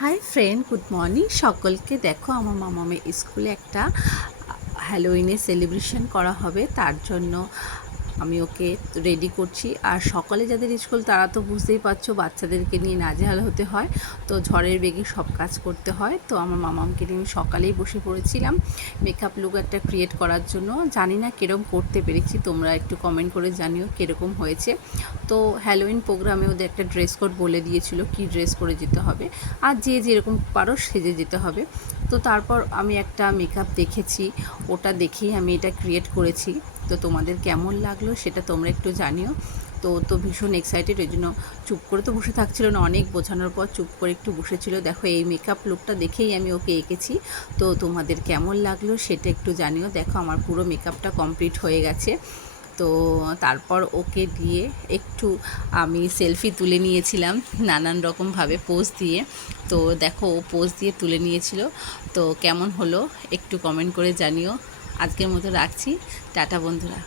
Hi friend, good morning সকলকে। দেখো, আমার মামামের স্কুলে একটা হ্যালোউইনের সেলিব্রেশন করা হবে, তার জন্য আমি ওকে রেডি করছি। আর সকালে যাদের স্কুল তারা তো বুঝতেই পারছো, বাচ্চাদেরকে নিয়ে নাজেহাল হতে হয়, তো ঝড়ের বেগে সব কাজ করতে হয়। তো আমার মামামকে নিয়ে আমি সকালেই বসে পড়েছিলাম মেকআপ লুক একটা ক্রিয়েট করার জন্য। জানি না কীরকম করতে পেরেছি, তোমরা একটু কমেন্ট করে জানিও কীরকম হয়েছে। তো হ্যালোউইন প্রোগ্রামে ওদের একটা ড্রেস কোড বলে দিয়েছিল, কি ড্রেস করে যেতে হবে, আর যে যেরকম পারো সেজে যেতে হবে। তো তারপর আমি একটা মেকআপ দেখেছি, ওটা দেখেই আমি এটা ক্রিয়েট করেছি। তো তোমাদের কেমন লাগলো সেটা তোমরা একটু জানিও। তো ভীষণ এক্সাইটেড, ওই জন্য চুপ করে তো বসে থাকছিল না, অনেক বোঝানোর পর চুপ করে একটু বসেছিল। দেখো, এই মেকআপ লুকটা দেখেই আমি ওকে এঁকেছি। তো তোমাদের কেমন লাগলো সেটা একটু জানিও। দেখো, আমার পুরো মেকআপটা কমপ্লিট হয়ে গেছে। তো তারপর ওকে দিয়ে একটু আমি সেলফি তুলে নিয়েছিলাম নানান রকমভাবে পোজ দিয়ে। তো দেখো, ও পোজ দিয়ে তুলে নিয়েছিল। তো কেমন হলো একটু কমেন্ট করে জানিও। আজকের মতো রাখছি, টাটা বন্ধুরা।